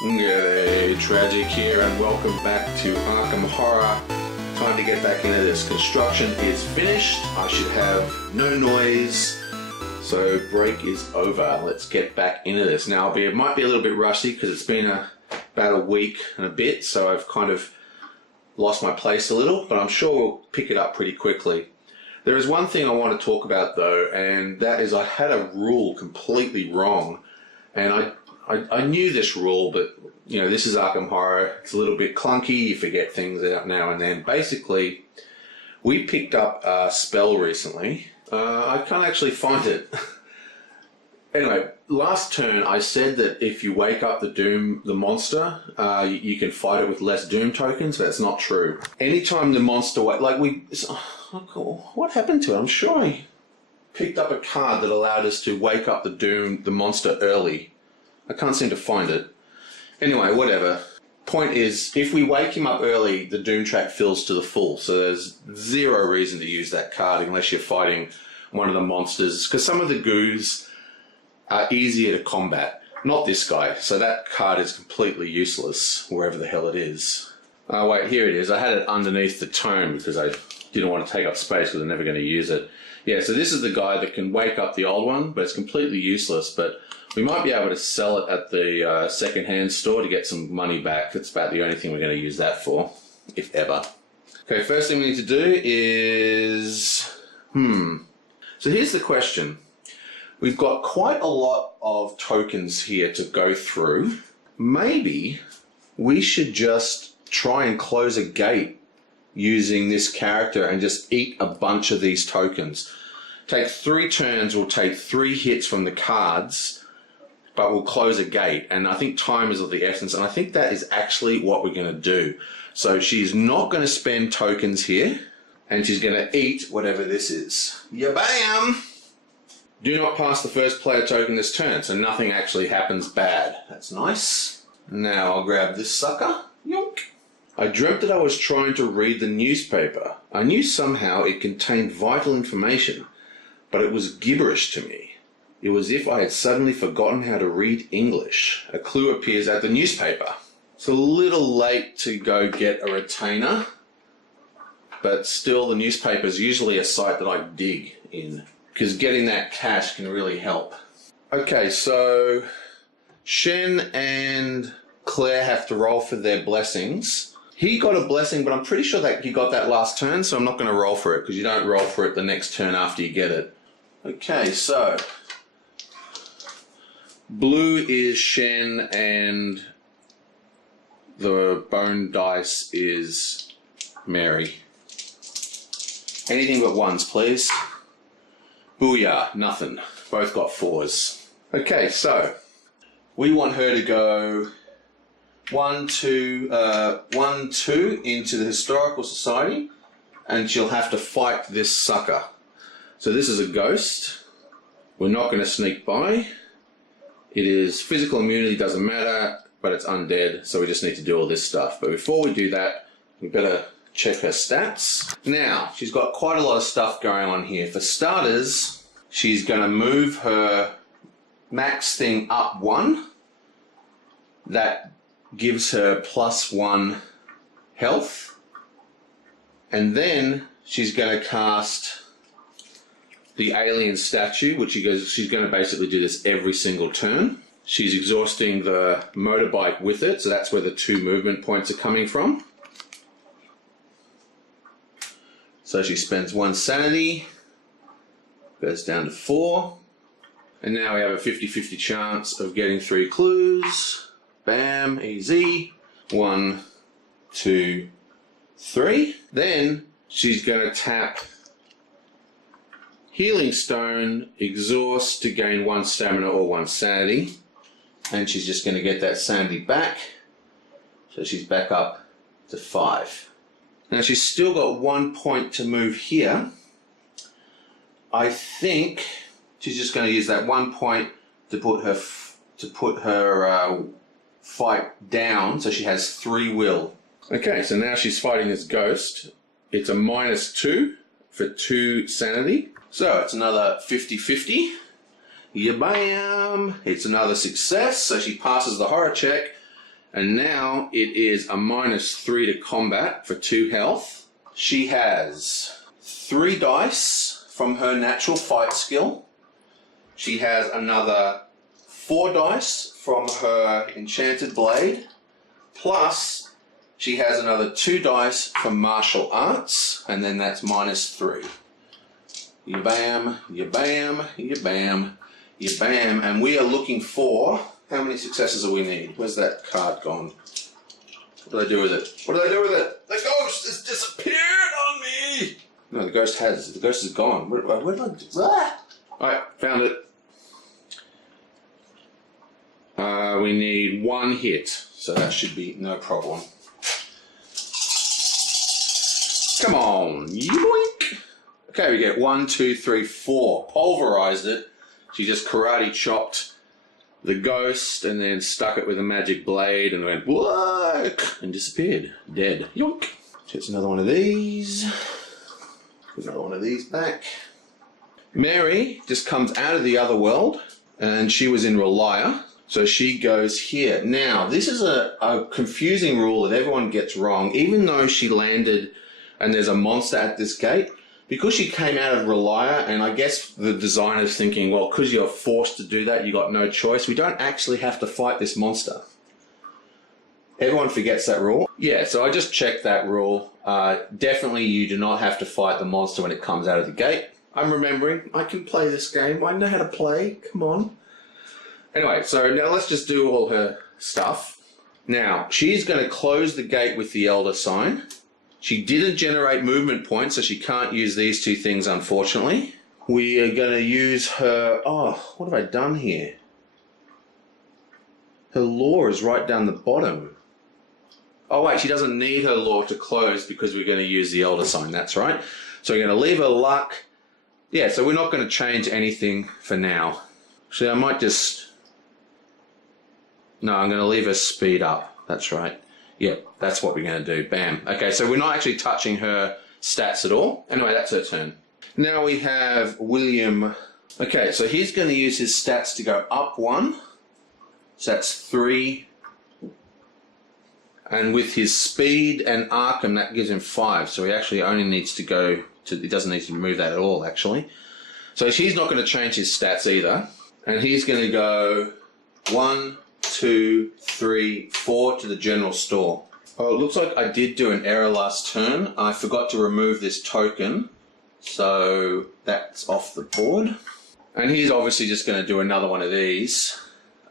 G'day, Tragic here, and welcome back to Arkham Horror. Time to get back into this. Construction is finished. I should have no noise. So break is over. Let's get back into this. Now it might be a little bit rusty because it's been about a week and a bit, so I've kind of lost my place a little, but I'm sure we'll pick it up pretty quickly. There is one thing I want to talk about though, and that is I had a rule completely wrong, and I knew this rule, but you know, this is Arkham Horror. It's a little bit clunky. You forget things out now and then. Basically, we picked up a spell recently. I can't actually find it. Anyway, last turn I said that if you wake up the monster, you can fight it with less Doom tokens. That's not true. Anytime the monster, what happened to it? I'm sure I picked up a card that allowed us to wake up the monster early. I can't seem to find it. Anyway, whatever. Point is, if we wake him up early, the Doom track fills to the full. So there's zero reason to use that card unless you're fighting one of the monsters. Because some of the goos are easier to combat. Not this guy. So that card is completely useless, wherever the hell it is. Oh wait, here it is. I had it underneath the tome because I didn't want to take up space because I'm never going to use it. Yeah, so this is the guy that can wake up the old one, but it's completely useless. But we might be able to sell it at the second-hand store to get some money back. That's about the only thing we're going to use that for, if ever. Okay, first thing we need to do is... So here's the question. We've got quite a lot of tokens here to go through. Maybe we should just try and close a gate using this character and just eat a bunch of these tokens. Take 3 turns, we'll take 3 hits from the cards, but we'll close a gate, and I think time is of the essence, and I think that is actually what we're going to do. So she's not going to spend tokens here, and she's going to eat whatever this is. Ya-bam! Do not pass the first player token this turn, so nothing actually happens bad. That's nice. Now I'll grab this sucker. Yonk! I dreamt that I was trying to read the newspaper. I knew somehow it contained vital information, but it was gibberish to me. It was as if I had suddenly forgotten how to read English. A clue appears at the newspaper. It's a little late to go get a retainer, but still the newspaper is usually a site that I dig in, because getting that cash can really help. Okay, so Shen and Claire have to roll for their blessings. He got a blessing, but I'm pretty sure that he got that last turn, so I'm not going to roll for it, because you don't roll for it the next turn after you get it. Okay, so blue is Shen and the bone dice is Mary. Anything but ones, please. Booyah, nothing. Both got 4s. Okay, so we want her to go 1, 2 into the Historical Society, and she'll have to fight this sucker. So this is a ghost. We're not going to sneak by. It is physical immunity, doesn't matter, but it's undead, so we just need to do all this stuff. But before we do that, we better check her stats. Now, she's got quite a lot of stuff going on here. For starters, she's going to move her max thing up 1. That gives her +1 health. And then she's going to cast the alien statue, which she's going to basically do this every single turn. She's exhausting the motorbike with it, so that's where the 2 movement points are coming from. So she spends 1 sanity, goes down to 4, and now we have a 50-50 chance of getting 3 clues. Bam, easy. 1, 2, 3. Then she's going to tap Healing Stone, exhaust to gain 1 stamina or 1 sanity. And she's just going to get that sanity back. So she's back up to 5. Now she's still got 1 point to move here. I think she's just going to use that 1 point to put her fight down, so she has 3 will. Okay, so now she's fighting this ghost. It's a -2 for 2 sanity. So it's another 50-50. Yeah, bam! It's another success, so she passes the horror check And now it is a -3 to combat for 2 health. She has 3 dice from her natural fight skill. She has another 4 dice from her enchanted blade. Plus, she has another 2 dice from martial arts. And then that's -3. You bam, you bam, you bam, you bam. And we are looking for... How many successes do we need? Where's that card gone? What did I do with it? What did I do with it? The ghost has disappeared on me! No, the ghost has. The ghost is gone. Where did I do? Ah! Alright, found it. We need 1 hit, so that should be no problem. Come on, yoink! Okay, we get 1, 2, 3, 4. Pulverized it. She just karate chopped the ghost and then stuck it with a magic blade and went whack and disappeared. Dead. Yoink. Gets another one of these. Put another one of these back. Mary just comes out of the other world and she was in Relia. So she goes here. Now, this is a confusing rule that everyone gets wrong. Even though she landed and there's a monster at this gate, because she came out of Relia, and I guess the designer's thinking, well, because you're forced to do that, you got no choice. We don't actually have to fight this monster. Everyone forgets that rule. Yeah, so I just checked that rule. Definitely you do not have to fight the monster when it comes out of the gate. I'm remembering. I can play this game. I know how to play. Come on. Anyway, so now let's just do all her stuff. Now, she's going to close the gate with the Elder Sign. She didn't generate movement points, so she can't use these 2 things, unfortunately. We are going to use her... Oh, what have I done here? Her lore is right down the bottom. Oh, wait, she doesn't need her lore to close because we're going to use the Elder Sign. That's right. So we're going to leave her luck. Yeah, so we're not going to change anything for now. Actually, I might just... No, I'm going to leave her speed up. That's right. Yeah, that's what we're going to do. Bam. Okay, so we're not actually touching her stats at all. Anyway, that's her turn. Now we have William. Okay, so he's going to use his stats to go up 1. So that's 3. And with his speed and Arkham, that gives him 5. So he actually only needs to go to... He doesn't need to move that at all, actually. So he's not going to change his stats either. And he's going to go 1, 2, 3, 4 to the general store. Oh, it looks like I did do an error last turn. I forgot to remove this token, so that's off the board. And he's obviously just going to do another one of these.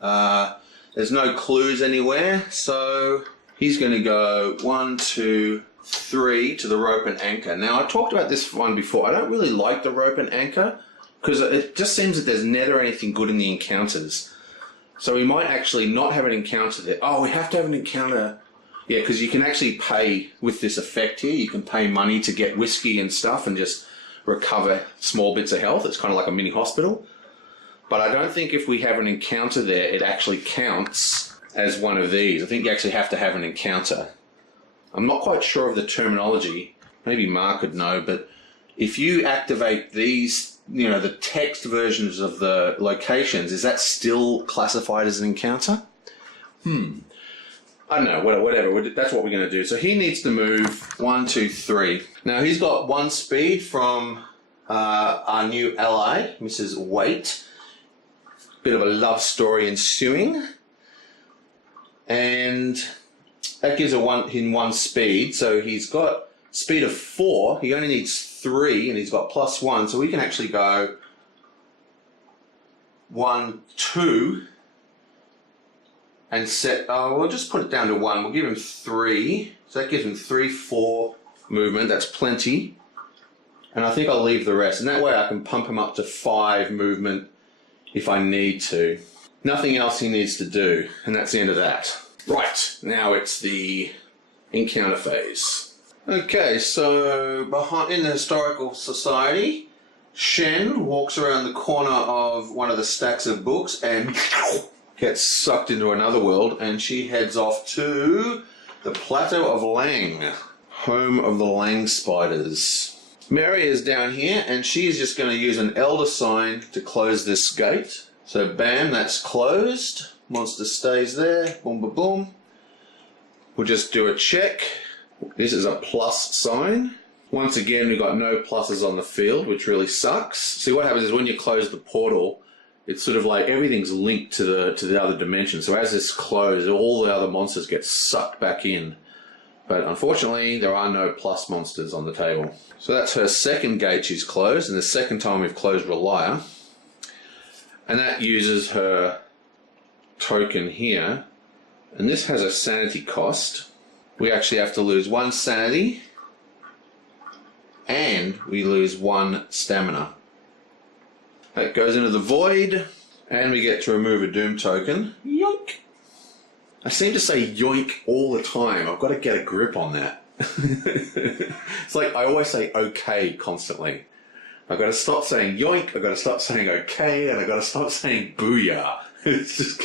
There's no clues anywhere, so he's going to go 1, 2, 3 to the rope and anchor. Now, I talked about this one before. I don't really like the rope and anchor because it just seems that there's never anything good in the encounters. So we might actually not have an encounter there. Oh, we have to have an encounter. Yeah, because you can actually pay with this effect here. You can pay money to get whiskey and stuff and just recover small bits of health. It's kind of like a mini hospital. But I don't think if we have an encounter there, it actually counts as one of these. I think you actually have to have an encounter. I'm not quite sure of the terminology. Maybe Mark would know, but if you activate these, you know, the text versions of the locations, is that still classified as an encounter? I don't know, whatever. That's what we're going to do. So he needs to move 1, 2, 3. Now he's got 1 speed from our new ally, Mrs. Waite. Bit of a love story ensuing. And that gives him 1 speed. So he's got speed of 4. He only needs 3 and he's got +1. So we can actually go 1, 2 and set... we'll just put it down to 1. We'll give him 3. So that gives him 3, 4 movement. That's plenty. And I think I'll leave the rest. And that way I can pump him up to 5 movement if I need to. Nothing else he needs to do. And that's the end of that. Right. Now it's the encounter phase. Okay, so in the Historical Society, Shen walks around the corner of one of the stacks of books and gets sucked into another world, and she heads off to the Plateau of Lang, home of the Lang spiders. Mary is down here, and she's just going to use an Elder Sign to close this gate. So bam, that's closed. Monster stays there. Boom, boom, boom. we'll just do a check. This is a plus sign. Once again, we've got no pluses on the field, which really sucks. See, what happens is when you close the portal, it's sort of like everything's linked to the other dimension. So as this closes, all the other monsters get sucked back in. But unfortunately, there are no plus monsters on the table. So that's her second gate she's closed, and the second time we've closed Relier. And that uses her token here. And this has a sanity cost. We actually have to lose 1 sanity. And we lose 1 stamina. That goes into the void, and we get to remove a doom token. Yoink! I seem to say yoink all the time. I've got to get a grip on that. It's like I always say okay constantly. I've got to stop saying yoink, I've got to stop saying okay, and I've got to stop saying booyah. It's just,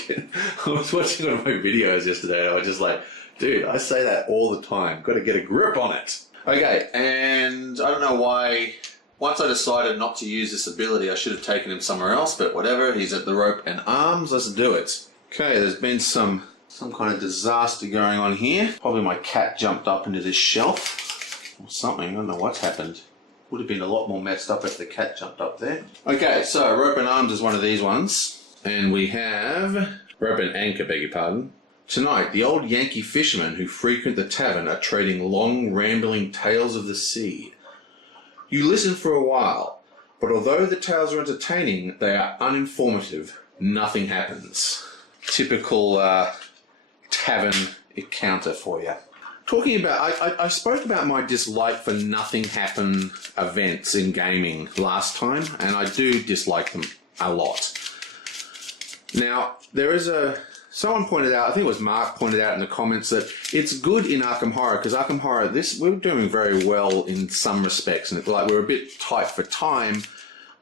I was watching one of my videos yesterday, and I was just like, dude, I say that all the time. Got to get a grip on it. Okay, and I don't know why. Once I decided not to use this ability, I should have taken him somewhere else, but whatever. He's at the rope and arms. Let's do it. Okay, there's been some kind of disaster going on here. Probably my cat jumped up into this shelf or something. I don't know what's happened. Would have been a lot more messed up if the cat jumped up there. Okay, so rope and arms is one of these ones. And we have rope and anchor, beg your pardon. Tonight, the old Yankee fishermen who frequent the tavern are trading long, rambling tales of the sea. You listen for a while, but although the tales are entertaining, they are uninformative. Nothing happens. Typical tavern encounter for you. Talking about, I spoke about my dislike for nothing happen events in gaming last time, and I do dislike them a lot. Now, someone pointed out, I think it was Mark pointed out in the comments, that it's good in Arkham Horror, because Arkham Horror, we're doing very well in some respects, and we're a bit tight for time,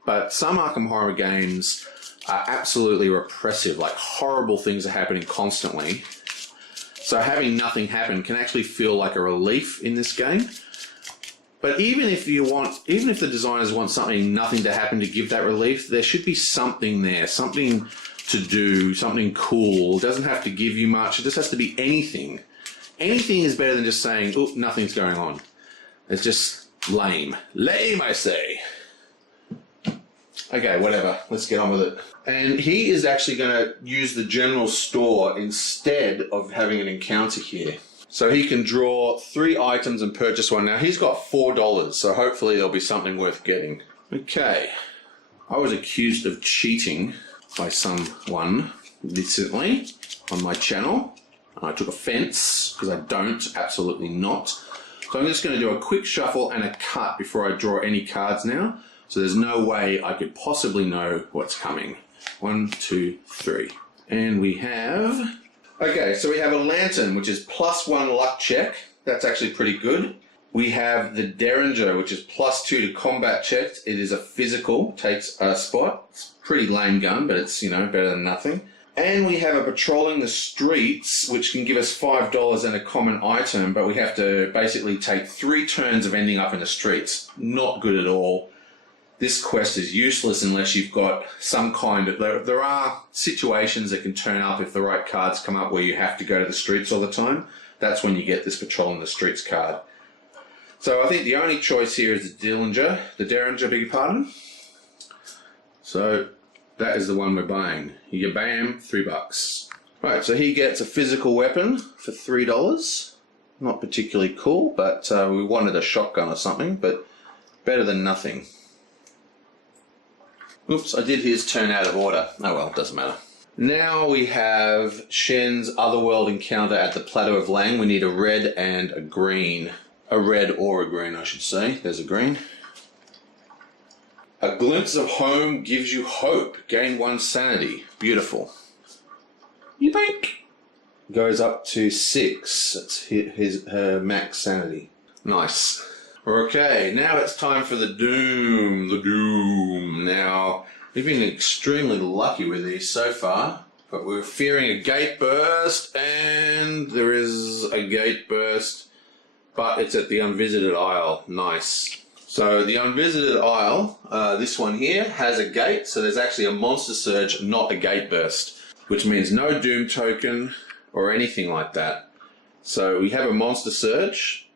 but some Arkham Horror games are absolutely repressive, like horrible things are happening constantly. So having nothing happen can actually feel like a relief in this game. But even if the designers want nothing to happen to give that relief, there should be something there, something to do, something cool. It doesn't have to give you much. It just has to be anything. Anything is better than just saying, "Oh, nothing's going on." It's just lame. Lame, I say. Okay, whatever. Let's get on with it. And he is actually going to use the general store instead of having an encounter here. So he can draw 3 items and purchase one. Now, he's got $4, so hopefully there'll be something worth getting. Okay. I was accused of cheating by someone recently on my channel. I took offense because I don't, absolutely not. So I'm just going to do a quick shuffle and a cut before I draw any cards now. So there's no way I could possibly know what's coming. 1, 2, 3. And we have... Okay, so we have a lantern, which is +1 luck check. That's actually pretty good. We have the Derringer, which is +2 to combat checks. It is a physical, takes a spot. It's a pretty lame gun, but it's, better than nothing. And we have a Patrolling the Streets, which can give us $5 and a common item, but we have to basically take 3 turns of ending up in the streets. Not good at all. This quest is useless unless you've got some kind of... There are situations that can turn up if the right cards come up where you have to go to the streets all the time. That's when you get this Patrolling the Streets card. So I think the only choice here is the Derringer, beg your pardon. So that is the one we're buying. You bam, $3. Right, so he gets a physical weapon for $3. Not particularly cool, but we wanted a shotgun or something, but better than nothing. Oops, I did his turn out of order. Oh well, doesn't matter. Now we have Shen's Otherworld encounter at the Plateau of Lang. We need a red and a green. A red or a green, I should say. There's a green. A glimpse of home gives you hope. Gain 1 sanity. Beautiful. You think? Goes up to 6. That's her max sanity. Nice. Okay, now it's time for the Doom. The Doom. Now, we've been extremely lucky with these so far, but we're fearing a gate burst, and there is a gate burst. But it's at the Unvisited Isle. Nice. So the Unvisited Isle, this one here, has a gate. So there's actually a Monster Surge, not a gate burst. Which means no Doom token or anything like that. So we have a monster surge,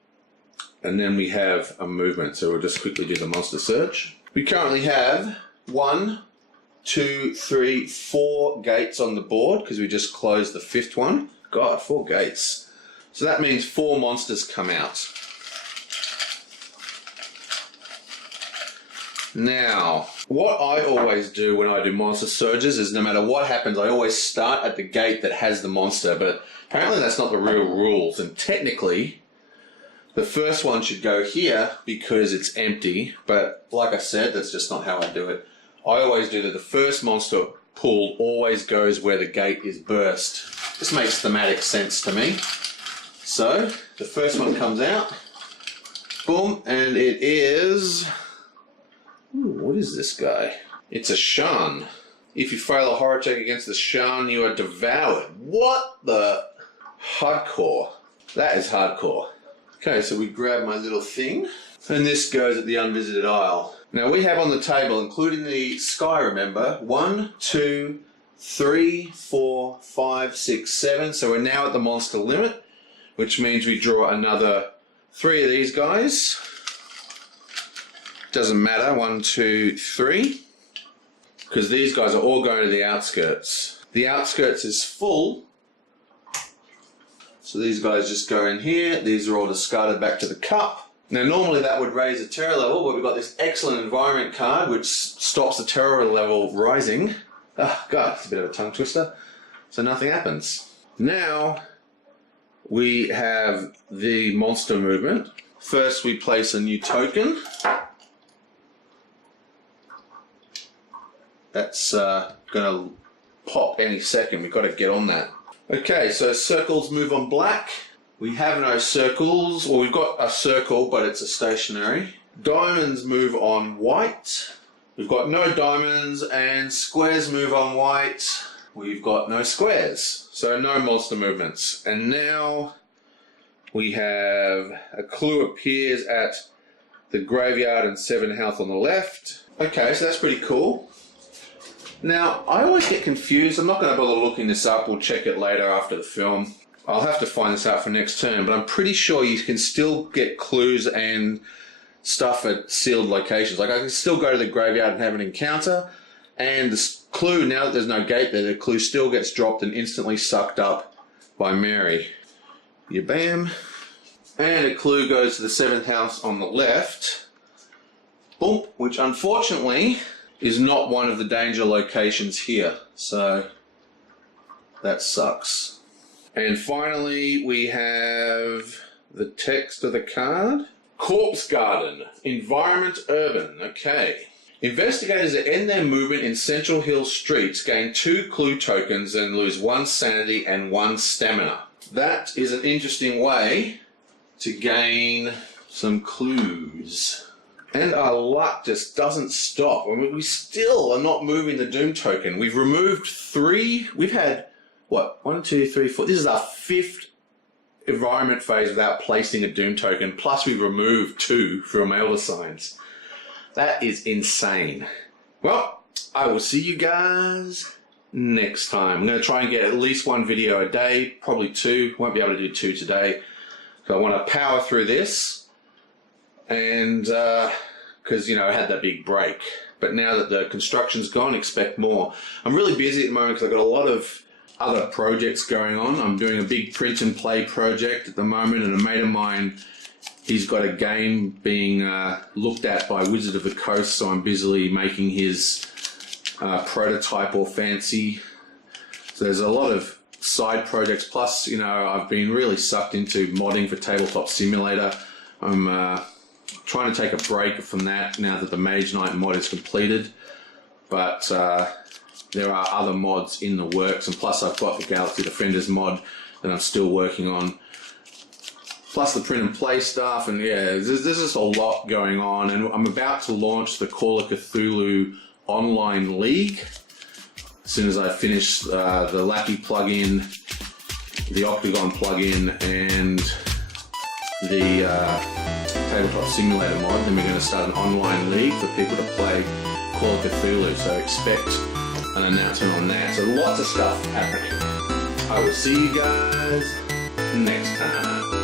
and then we have a movement. So we'll just quickly do the monster surge. We currently have 1, 2, 3, 4 gates on the board because we just closed the 5th one. God, 4 gates. So that means 4 monsters come out. Now, what I always do when I do monster surges is no matter what happens, I always start at the gate that has the monster, but apparently that's not the real rules, and technically the first one should go here because it's empty, but like I said, that's just not how I do it. I always do that the first monster pulled always goes where the gate is burst. This makes thematic sense to me. So, the first one comes out, boom, and it is... Ooh, what is this guy? It's a Shan. If you fail a horror check against the Shan, you are devoured. What the... Hardcore. That is hardcore. Okay, so we grab my little thing, and this goes at the unvisited isle. Now we have on the table, including the sky, remember, 1, 2, 3, 4, 5, 6, 7. So we're now at the monster limit, which means we draw another 3 of these guys. Doesn't matter, 1, 2, 3, because these guys are all going to the outskirts. The outskirts is full, so these guys just go in here. These are all discarded back to the cup. Now normally that would raise the terror level, but we've got this excellent environment card which stops the terror level rising. Oh God, it's a bit of a tongue twister. So nothing happens. Now we have the monster movement. First we place a new token. That's going to pop any second. We've got to get on that. Okay, so circles move on black. We have no circles. Well, we've got a circle, but it's a stationary. Diamonds move on white. We've got no diamonds, and squares move on white. We've got no squares, so no monster movements. And now we have a clue appears at the graveyard and 7 health on the left. Okay, so that's pretty cool. Now, I always get confused. I'm not going to bother looking this up. We'll check it later after the film. I'll have to find this out for next turn, but I'm pretty sure you can still get clues and stuff at sealed locations. Like, I can still go to the graveyard and have an encounter, and the clue, now that there's no gate there, the clue still gets dropped and instantly sucked up by Mary. You bam. And a clue goes to the 7th house on the left. Boom, which unfortunately is not one of the danger locations here, so that sucks. And finally we have the text of the card. Corpse Garden, Environment Urban. Okay. Investigators that end their movement in Central Hill streets gain 2 clue tokens and lose 1 sanity and 1 stamina. That is an interesting way to gain some clues. And our luck just doesn't stop. I mean, we still are not moving the Doom token. We've removed 3. We've had, what, 1, 2, 3, 4. This is our 5th environment phase without placing a Doom token. Plus we've removed 2 from Elder Signs. That is insane. Well, I will see you guys next time. I'm going to try and get at least 1 video a day, probably 2. Won't be able to do 2 today. So I want to power through this. And because, you know, I had that big break. But now that the construction's gone, expect more. I'm really busy at the moment because I've got a lot of other projects going on. I'm doing a big print and play project at the moment, and a mate of mine, he's got a game being looked at by Wizard of the Coast, so I'm busily making his prototype or fancy. So there's a lot of side projects. Plus, you know, I've been really sucked into modding for Tabletop Simulator. I'm trying to take a break from that now that the Mage Knight mod is completed, but there are other mods in the works, and plus I've got the Galaxy Defenders mod that I'm still working on, plus the print and play stuff, and yeah, there's just a lot going on, and I'm about to launch the Call of Cthulhu online league as soon as I finish the Lackey plugin, the Octagon plugin, and the Tabletop Simulator mod. Then we're going to start an online league for people to play Call of Cthulhu, so expect an announcement on that. So lots of stuff happening. I will see you guys next time.